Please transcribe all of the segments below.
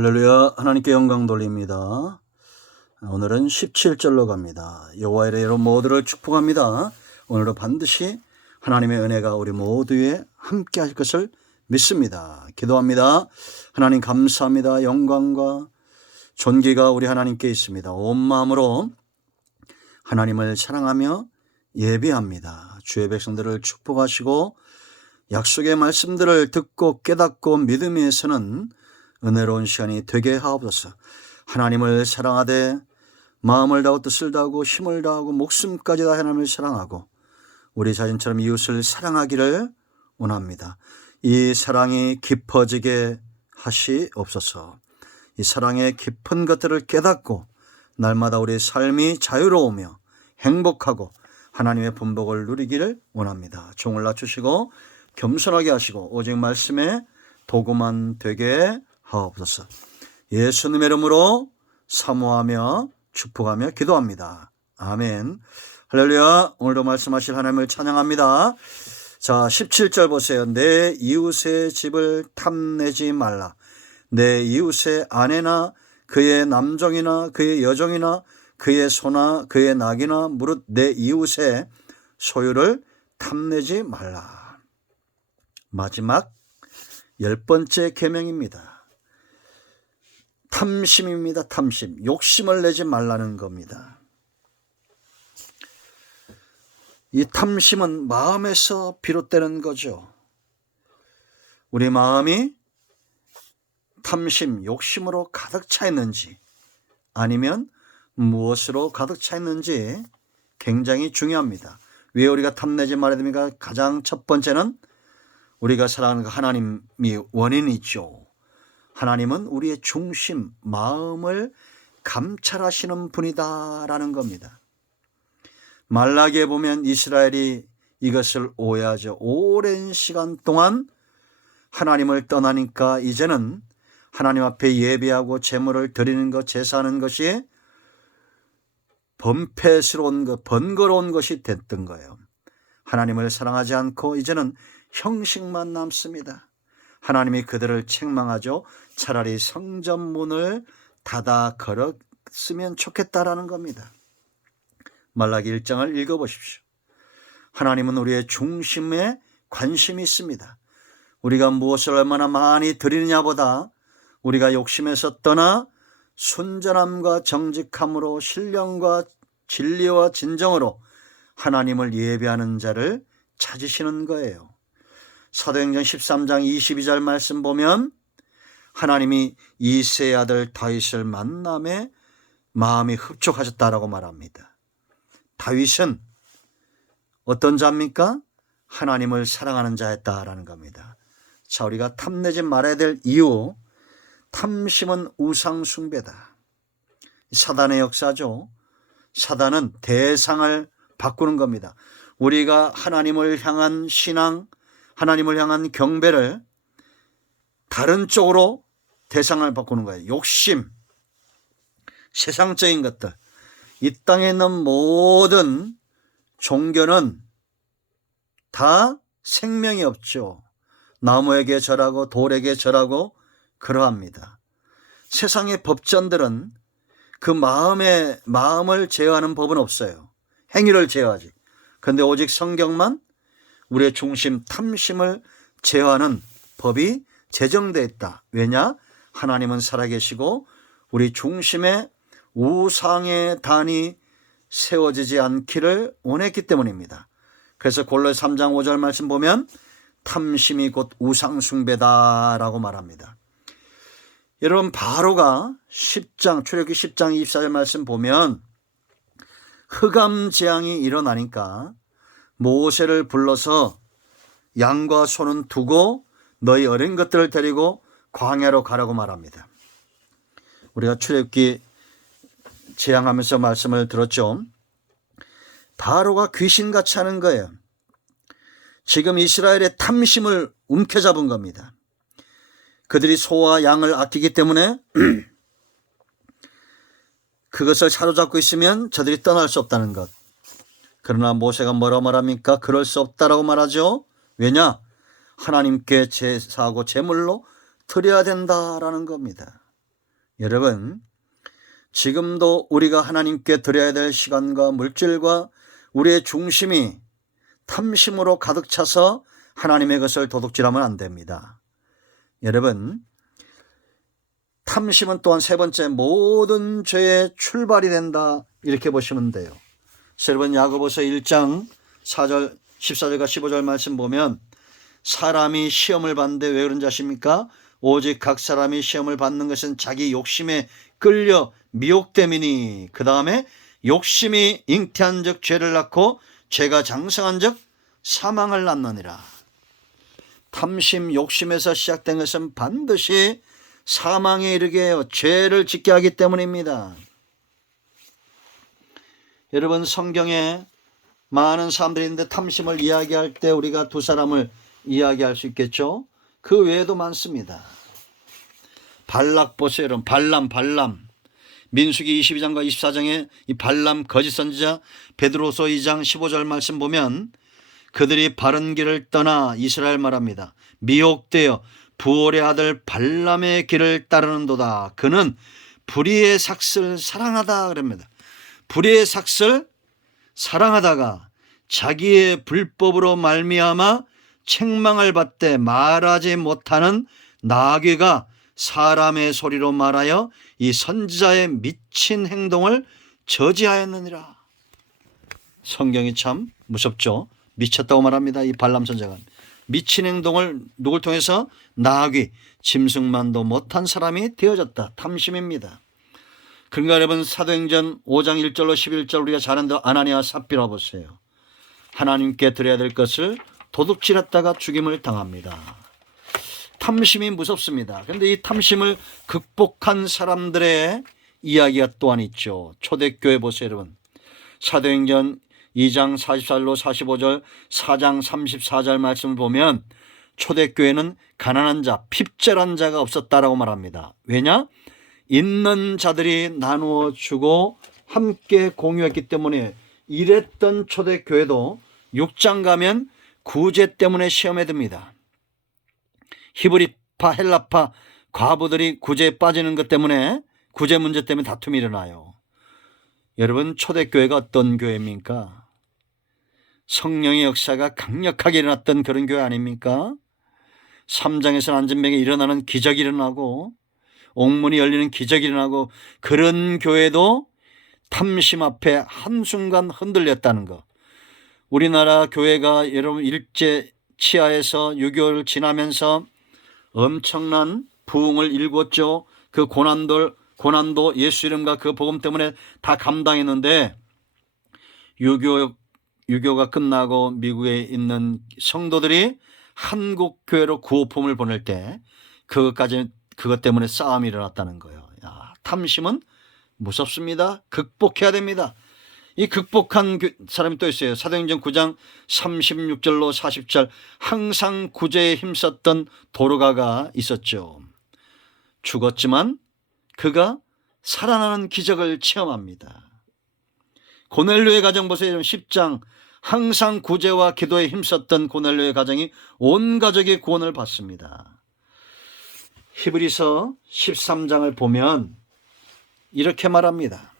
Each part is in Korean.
할렐루야. 하나님께 영광 돌립니다. 오늘은 17절로 갑니다. 여호와의 이름으로 모두를 축복합니다. 오늘도 반드시 하나님의 은혜가 우리 모두에 함께 할 것을 믿습니다. 기도합니다. 하나님 감사합니다. 영광과 존귀가 우리 하나님께 있습니다. 온 마음으로 하나님을 사랑하며 예배합니다. 주의 백성들을 축복하시고 약속의 말씀들을 듣고 깨닫고 믿음에서는 은혜로운 시간이 되게 하옵소서. 하나님을 사랑하되 마음을 다하고 뜻을 다하고 힘을 다하고 목숨까지 다 하나님을 사랑하고 우리 자신처럼 이웃을 사랑하기를 원합니다. 이 사랑이 깊어지게 하시옵소서. 이 사랑의 깊은 것들을 깨닫고 날마다 우리의 삶이 자유로우며 행복하고 하나님의 분복을 누리기를 원합니다. 종을 낮추시고 겸손하게 하시고 오직 말씀에 도구만 되게 하옵소서. 예수님의 이름으로 사모하며 축복하며 기도합니다. 아멘. 할렐루야. 오늘도 말씀하실 하나님을 찬양합니다. 자, 17절 보세요. 내 이웃의 집을 탐내지 말라. 내 이웃의 아내나 그의 남종이나 그의 여종이나 그의 소나 그의 낙이나 무릇 내 이웃의 소유를 탐내지 말라. 마지막 10번째 계명입니다. 탐심입니다. 탐심. 욕심을 내지 말라는 겁니다. 이 탐심은 마음에서 비롯되는 거죠. 우리 마음이 탐심, 욕심으로 가득 차 있는지 아니면 무엇으로 가득 차 있는지 굉장히 중요합니다. 왜 우리가 탐내지 말아야 됩니까? 가장 첫 번째는 우리가 사랑하는 하나님이 원인이죠. 하나님은 우리의 중심, 마음을 감찰하시는 분이다라는 겁니다. 말라기에 보면 이스라엘이 이것을 오해하죠. 오랜 시간 동안 하나님을 떠나니까 이제는 하나님 앞에 예배하고 제물을 드리는 것, 제사하는 것이 번패스러운 것, 번거로운 것이 됐던 거예요. 하나님을 사랑하지 않고 이제는 형식만 남습니다. 하나님이 그들을 책망하죠. 차라리 성전 문을 닫아 걸었으면 좋겠다라는 겁니다. 말라기 1장을 읽어보십시오. 하나님은 우리의 중심에 관심이 있습니다. 우리가 무엇을 얼마나 많이 드리느냐보다 우리가 욕심에서 떠나 순전함과 정직함으로 신령과 진리와 진정으로 하나님을 예배하는 자를 찾으시는 거예요. 사도행전 13장 22절 말씀 보면 하나님이 이새의 아들 다윗을 만남에 마음이 흡족하셨다라고 말합니다. 다윗은 어떤 자입니까? 하나님을 사랑하는 자였다라는 겁니다. 자, 우리가 탐내지 말아야 될 이유, 탐심은 우상 숭배다. 사단의 역사죠. 사단은 대상을 바꾸는 겁니다. 우리가 하나님을 향한 신앙, 하나님을 향한 경배를 다른 쪽으로 대상을 바꾸는 거예요. 욕심, 세상적인 것들. 이 땅에 있는 모든 종교는 다 생명이 없죠. 나무에게 절하고 돌에게 절하고 그러합니다. 세상의 법전들은 그 마음을 제어하는 법은 없어요. 행위를 제어하지. 그런데 오직 성경만 우리의 중심 탐심을 제어하는 법이 제정되어 있다. 왜냐? 하나님은 살아계시고 우리 중심에 우상의 단이 세워지지 않기를 원했기 때문입니다. 그래서 골로새 3장 5절 말씀 보면 탐심이 곧 우상 숭배다라고 말합니다. 여러분, 바로가 출애굽기 10장 24절 말씀 보면 흑암 재앙이 일어나니까 모세를 불러서 양과 소는 두고 너희 어린 것들을 데리고 광야로 가라고 말합니다. 우리가 출애굽기 재앙하면서 말씀을 들었죠. 바로가 귀신같이 하는 거예요. 지금 이스라엘의 탐심을 움켜잡은 겁니다. 그들이 소와 양을 아끼기 때문에 그것을 사로잡고 있으면 저들이 떠날 수 없다는 것. 그러나 모세가 뭐라 말합니까? 그럴 수 없다라고 말하죠. 왜냐? 하나님께 제사하고 제물로 드려야 된다라는 겁니다. 여러분, 지금도 우리가 하나님께 드려야 될 시간과 물질과 우리의 중심이 탐심으로 가득 차서 하나님의 것을 도둑질하면 안 됩니다. 여러분, 탐심은 또한 세 번째 모든 죄의 출발이 된다, 이렇게 보시면 돼요. 여러분, 야고보서 1장 4절 14절과 15절 말씀 보면 사람이 시험을 받는데 왜 그런지 아십니까? 오직 각 사람이 시험을 받는 것은 자기 욕심에 끌려 미혹됨이니 그 다음에 욕심이 잉태한 즉 죄를 낳고 죄가 장성한 즉 사망을 낳느니라. 탐심, 욕심에서 시작된 것은 반드시 사망에 이르게 해요. 죄를 짓게 하기 때문입니다. 여러분, 성경에 많은 사람들이 있는데 탐심을 이야기할 때 우리가 두 사람을 이야기할 수 있겠죠. 그 외에도 많습니다. 발락 보세요. 여러분, 발람. 민수기 22장과 24장에 이 발람 거짓 선지자, 베드로서 2장 15절 말씀 보면 그들이 바른 길을 떠나 이스라엘 말합니다. 미혹되어 부올의 아들 발람의 길을 따르는도다. 그는 불의의 삭슬 사랑하다 그럽니다. 불의의 삭슬 사랑하다가 자기의 불법으로 말미암아 책망을 받되 말하지 못하는 나귀가 사람의 소리로 말하여 이 선지자의 미친 행동을 저지하였느니라. 성경이 참 무섭죠. 미쳤다고 말합니다. 이 발람 선지자가 미친 행동을 누굴 통해서? 나귀, 짐승만도 못한 사람이 되어졌다. 탐심입니다. 그러니까 여러분, 사도행전 5장 1절로 11절 우리가 잘 아는 아나니아 삽비라 보세요. 하나님께 드려야 될 것을 도둑질했다가 죽임을 당합니다. 탐심이 무섭습니다. 그런데 이 탐심을 극복한 사람들의 이야기가 또한 있죠. 초대교회 보세요, 여러분. 사도행전 2장 44절로 45절, 4장 34절 말씀을 보면 초대교회는 가난한 자, 핍절한 자가 없었다라고 말합니다. 왜냐? 있는 자들이 나누어 주고 함께 공유했기 때문에. 이랬던 초대교회도 6장 가면 구제 때문에 시험에 듭니다. 히브리파, 헬라파 과부들이 구제에 빠지는 것 때문에, 구제 문제 때문에 다툼이 일어나요. 여러분, 초대교회가 어떤 교회입니까? 성령의 역사가 강력하게 일어났던 그런 교회 아닙니까? 3장에서 안전병에 일어나는 기적이 일어나고 옥문이 열리는 기적이 일어나고, 그런 교회도 탐심 앞에 한순간 흔들렸다는 것. 우리나라 교회가 여러분 일제 치하에서 6.25를 지나면서 엄청난 부흥을 일궜죠. 그 고난도 예수 이름과 그 복음 때문에 다 감당했는데 6.25가 끝나고 미국에 있는 성도들이 한국 교회로 구호품을 보낼 때 그것 때문에 싸움이 일어났다는 거예요. 야, 탐심은 무섭습니다. 극복해야 됩니다. 이 극복한 사람이 또 있어요. 사도행전 9장 36절로 40절, 항상 구제에 힘썼던 도르가가 있었죠. 죽었지만 그가 살아나는 기적을 체험합니다. 고넬료의 가정 보세요. 10장, 항상 구제와 기도에 힘썼던 고넬료의 가정이 온 가족이 구원을 받습니다. 히브리서 13장을 보면 이렇게 말합니다.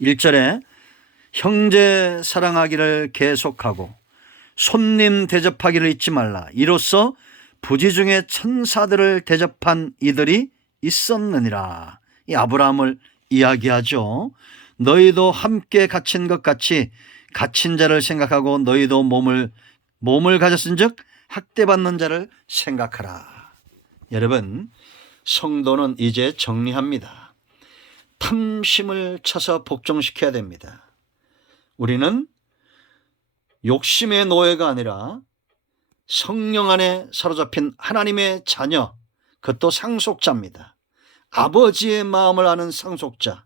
1절에 형제 사랑하기를 계속하고 손님 대접하기를 잊지 말라. 이로써 부지 중에 천사들을 대접한 이들이 있었느니라. 이 아브라함을 이야기하죠. 너희도 함께 갇힌 것 같이 갇힌 자를 생각하고 너희도 몸을 가졌은즉 학대받는 자를 생각하라. 여러분, 성도는 이제 정리합니다. 탐심을 쳐서 복종시켜야 됩니다. 우리는 욕심의 노예가 아니라 성령 안에 사로잡힌 하나님의 자녀, 그것도 상속자입니다. 아버지의 마음을 아는 상속자.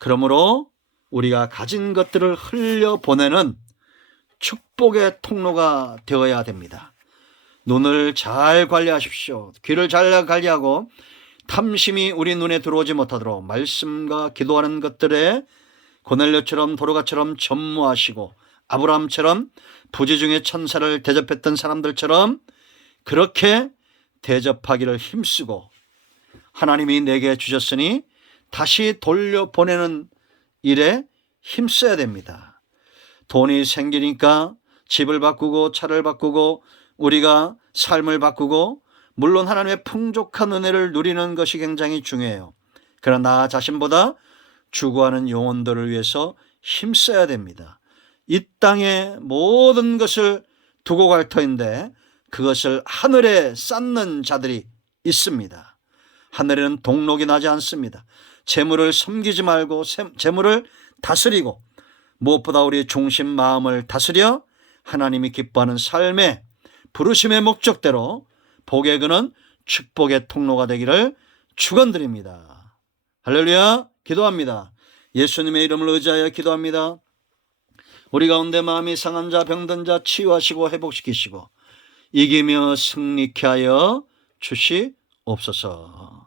그러므로 우리가 가진 것들을 흘려보내는 축복의 통로가 되어야 됩니다. 눈을 잘 관리하십시오. 귀를 잘 관리하고 탐심이 우리 눈에 들어오지 못하도록 말씀과 기도하는 것들에 고넬료처럼 도르가처럼 전무하시고 아브라함처럼 부지 중에 천사를 대접했던 사람들처럼 그렇게 대접하기를 힘쓰고 하나님이 내게 주셨으니 다시 돌려보내는 일에 힘써야 됩니다. 돈이 생기니까 집을 바꾸고 차를 바꾸고 우리가 삶을 바꾸고 물론 하나님의 풍족한 은혜를 누리는 것이 굉장히 중요해요. 그러나 나 자신보다 죽어가는 영혼들을 위해서 힘써야 됩니다. 이 땅에 모든 것을 두고 갈 터인데 그것을 하늘에 쌓는 자들이 있습니다. 하늘에는 동록이 나지 않습니다. 재물을 섬기지 말고 재물을 다스리고 무엇보다 우리의 중심 마음을 다스려 하나님이 기뻐하는 삶의 부르심의 목적대로 복의 그는 축복의 통로가 되기를 축원드립니다. 할렐루야. 기도합니다. 예수님의 이름을 의지하여 기도합니다. 우리 가운데 마음이 상한 자 병든 자 치유하시고 회복시키시고 이기며 승리케 하여 주시옵소서.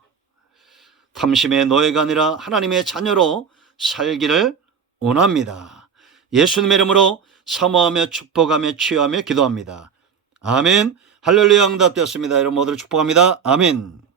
탐심의 노예가 아니라 하나님의 자녀로 살기를 원합니다. 예수님의 이름으로 사모하며 축복하며 치유하며 기도합니다. 아멘. 할렐루야. 응답되었습니다. 여러분 모두를 축복합니다. 아멘.